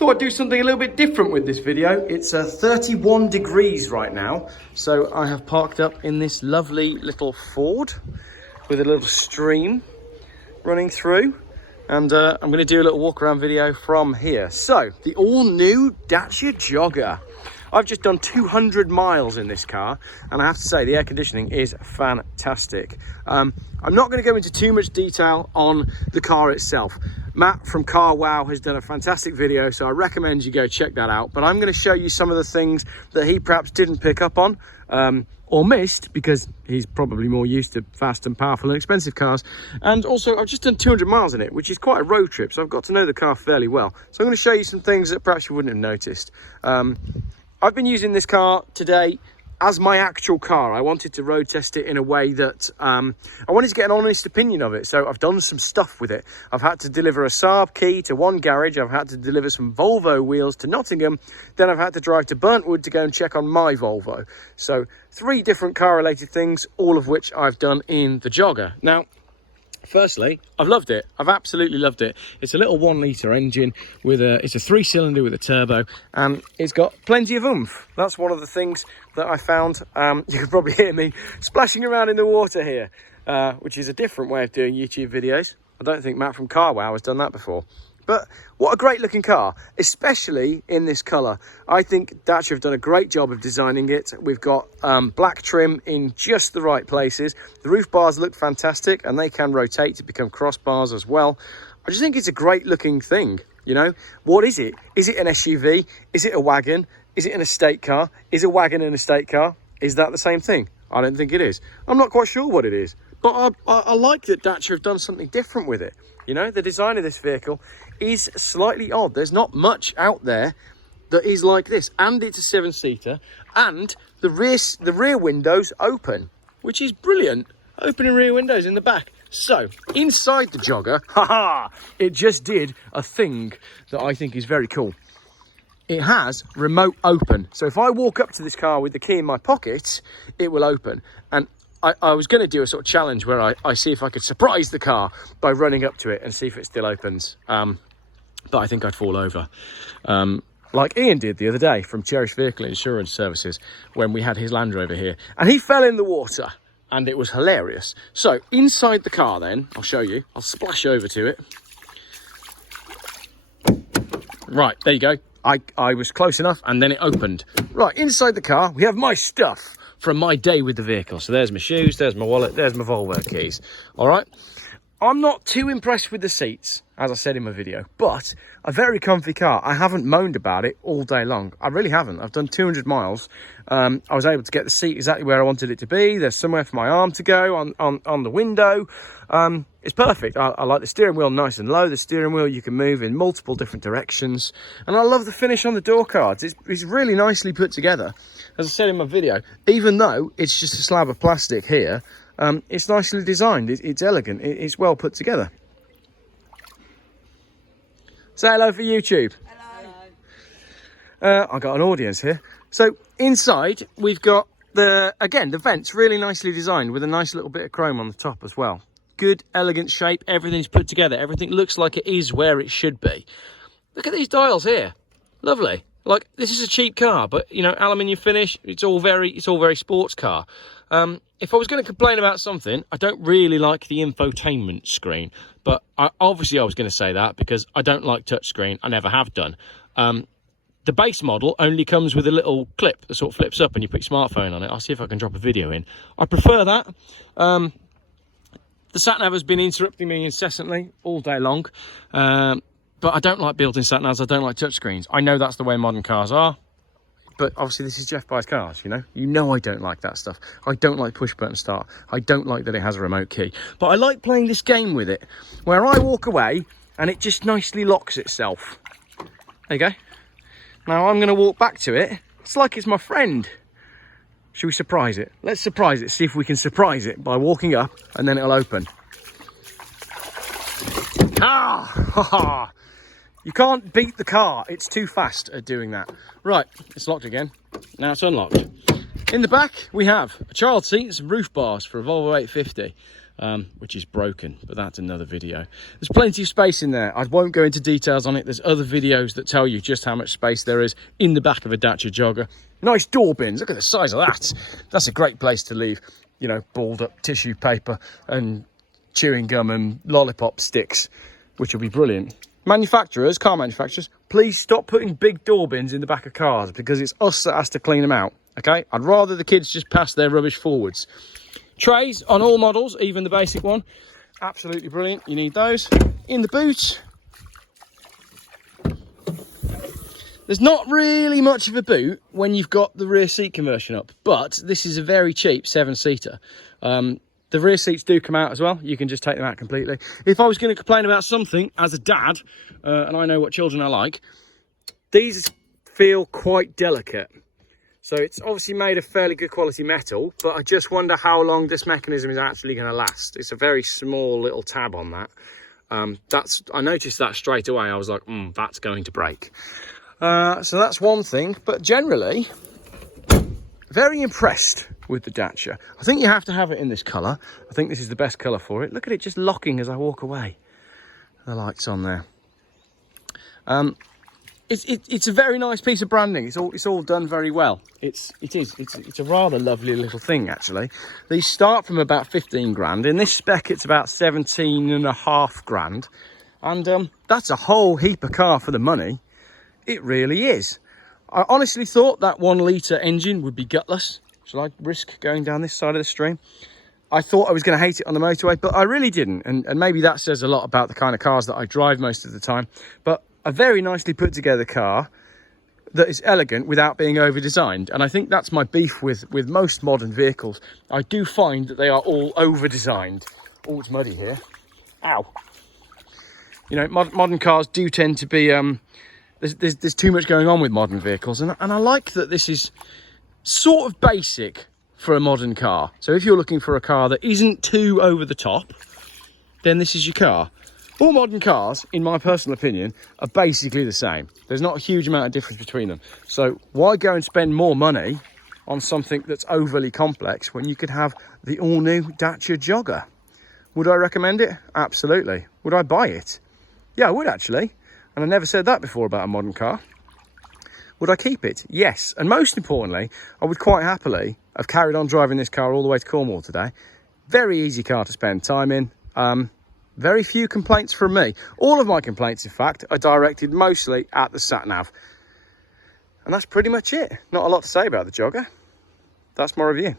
Thought I'd do something a little bit different with this video. It's 31 degrees right now, so I have parked up in this lovely little Ford with a little stream running through, and I'm going to do a little walk around video from here. So, the all-new Dacia Jogger. I've just done 200 miles in this car, and I have to say the air conditioning is fantastic. I'm not going to go into too much detail on the car itself. Matt from Car Wow has done a fantastic video, so I recommend you go check that out. But I'm going to show you some of the things that he perhaps didn't pick up on or missed, because he's probably more used to fast and powerful and expensive cars. And also, I've just done 200 miles in it, which is quite a road trip, so I've got to know the car fairly well. So I'm going to show you some things that perhaps you wouldn't have noticed. I've been using this car today as my actual car. I wanted to road test it in a way that I wanted to get an honest opinion of it. So I've done some stuff with it. I've had to deliver a Saab key to one garage. I've had to deliver some Volvo wheels to Nottingham. Then I've had to drive to Burntwood to go and check on my Volvo. So 3 different car related things, all of which I've done in the Jogger. Now, firstly, I've loved it. I've absolutely loved it. It's a little 1 litre engine with it's a 3-cylinder with a turbo, and it's got plenty of oomph. That's one of the things that I found. You can probably hear me splashing around in the water here, which is a different way of doing YouTube videos. I don't think Matt from Car Wow has done that before. But what a great looking car, especially in this colour. I think Dacia have done a great job of designing it. We've got black trim in just the right places. The roof bars look fantastic, and they can rotate to become crossbars as well. I just think it's a great looking thing, you know. What is it? Is it an SUV? Is it a wagon? Is it an estate car? Is a wagon an estate car? Is that the same thing? I don't think it is. I'm not quite sure what it is. But I like that Dacia have done something different with it. You know, the design of this vehicle is slightly odd. There's not much out there that is like this. And it's a 7-seater. And the rear windows open, which is brilliant. Opening rear windows in the back. So, inside the Jogger, it just did a thing that I think is very cool. It has remote open. So if I walk up to this car with the key in my pocket, it will open. And I was going to do a sort of challenge where I see if I could surprise the car by running up to it and see if it still opens. But I think I'd fall over. Like Ian did the other day from Cherish Vehicle Insurance Services when we had his Land Rover here. And he fell in the water, and it was hilarious. So inside the car then, I'll show you. I'll splash over to it. Right, there you go. I was close enough, and then it opened. Right, inside the car, we have my stuff from my day with the vehicle. So there's my shoes, there's my wallet, there's my Volvo keys. All right. I'm not too impressed with the seats, as I said in my video, but a very comfy car. I haven't moaned about it all day long. I really haven't. I've done 200 miles. I was able to get the seat exactly where I wanted it to be. There's somewhere for my arm to go on the window. It's perfect. I like the steering wheel nice and low. The steering wheel you can move in multiple different directions. And I love the finish on the door cards. It's really nicely put together. As I said in my video, even though it's just a slab of plastic here, it's nicely designed. It's elegant. It's well put together. Say hello for YouTube. Hello. I got an audience here. So inside we've got the vents really nicely designed with a nice little bit of chrome on the top as well. Good, elegant shape. Everything's put together. Everything looks like it is where it should be. Look at these dials here. Lovely. Like, this is a cheap car, but you know, aluminium finish. It's all very sports car. If I was going to complain about something, I don't really like the infotainment screen. But obviously I was going to say that because I don't like touchscreen. I never have done. The base model only comes with a little clip that sort of flips up and you put your smartphone on it. I'll see if I can drop a video in. I prefer that. The sat-nav has been interrupting me incessantly all day long. But I don't like built-in sat-navs. I don't like touchscreens. I know that's the way modern cars are. But obviously this is Jeff Buys Cars, you know. You know I don't like that stuff. I don't like push-button start. I don't like that it has a remote key. But I like playing this game with it, where I walk away and it just nicely locks itself. There you go. Now I'm going to walk back to it. It's like it's my friend. Should we surprise it? Let's surprise it. See if we can surprise it by walking up, and then it'll open. Ah! You can't beat the car. It's too fast at doing that. Right, it's locked again. Now it's unlocked. In the back, we have a child seat and some roof bars for a Volvo 850. which is broken, but that's another video. There's plenty of space in there. I won't go into details on it. There's other videos that tell you just how much space there is in the back of a Dacia Jogger. Nice door bins. Look at the size of that. That's a great place to leave, you know, balled up tissue paper and chewing gum and lollipop sticks, which will be brilliant. Manufacturers, car manufacturers, please stop putting big door bins in the back of cars, because it's us that has to clean them out, okay? I'd rather the kids just pass their rubbish forwards. Trays on all models, even the basic one, absolutely brilliant. You need those. In the boot, there's not really much of a boot when you've got the rear seat conversion up, but this is a very cheap 7-seater. The rear seats do come out as well. You can just take them out completely. If I was going to complain about something as a dad, and I know what children are like, these feel quite delicate. So it's obviously made of fairly good quality metal, but I just wonder how long this mechanism is actually going to last. It's a very small little tab on that. I noticed that straight away. I was like, that's going to break. So that's one thing, but generally, very impressed with the Dacia. I think you have to have it in this colour. I think this is the best colour for it. Look at it just locking as I walk away. The light's on there. It's a very nice piece of branding. It's all done very well. It's a rather lovely little thing, actually. These start from about 15 grand. In this spec, it's about 17.5 grand. And that's a whole heap of car for the money. It really is. I honestly thought that 1 litre engine would be gutless. Shall I risk going down this side of the stream? I thought I was going to hate it on the motorway, but I really didn't. And maybe that says a lot about the kind of cars that I drive most of the time. But a very nicely put together car that is elegant without being over-designed. And I think that's my beef with most modern vehicles. I do find that they are all over-designed. Oh, it's muddy here. Ow. You know, modern cars do tend to be... There's too much going on with modern vehicles. And I like that this is sort of basic for a modern car. So if you're looking for a car that isn't too over the top, then this is your car. All modern cars, in my personal opinion, are basically the same. There's not a huge amount of difference between them. So why go and spend more money on something that's overly complex when you could have the all-new Dacia Jogger? Would I recommend it? Absolutely. Would I buy it? Yeah, I would actually. And I never said that before about a modern car. Would I keep it? Yes. And most importantly, I would quite happily have carried on driving this car all the way to Cornwall today. Very easy car to spend time in. Very few complaints from me. All of my complaints, in fact, are directed mostly at the sat-nav. And that's pretty much it. Not a lot to say about the Jogger. That's my review.